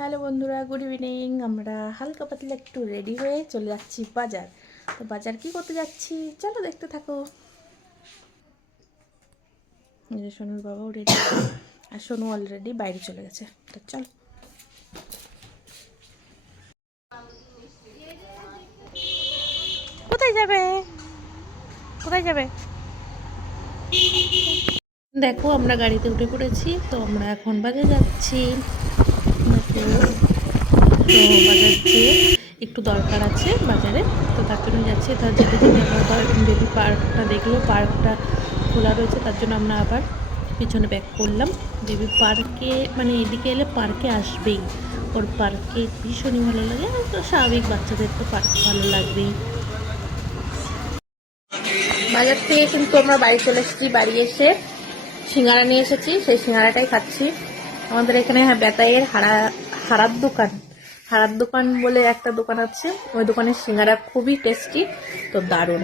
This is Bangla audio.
হ্যালো বন্ধুরা, গুড ইভিনিং। আমরা হালকা পাতলা একটু রেডি হয়ে চলে যাচ্ছি বাজার। তো বাজার কি করতে যাচ্ছি চলো দেখতে থাকো। সোনুর বাবাও রেডি, আর সোনু অলরেডি বাইরে চলে গেছে। তো চলো। কোথায় যাবে? কোথায় যাবে? দেখো, আমরা গাড়িতে উঠে পড়েছি। তো আমরা এখন বাজারে যাচ্ছি। তো বাজার যেয়ে একটু দরকার আছে বাজারে, তো তার জন্য যাচ্ছি। তার যেতে যেতে আমরা আবার বেবি পার্কটা দেখলো, পার্কটা খোলা রয়েছে, তার জন্য আমরা আবার পিছনে ব্যাক করলাম। বেবি পার্কে মানে এদিকে এলে পার্কে আসবেই, ওর পার্কে ভীষণই ভালো লাগে। তো স্বাভাবিক, বাচ্চাদের তো পার্ক ভালো লাগবেই। বাজার থেকে কিন্তু আমরা বাড়ি চলে এসেছি। বাড়ি এসে সিঙ্গারা নিয়ে এসেছি, সেই সিঙ্গারাটাই খাচ্ছি। আমাদের এখানে বেতাইয়ের হারার দোকান বলে একটা দোকান আছে, ওই দোকানের সিঙ্গারা খুবই টেস্টি, তো দারুণ।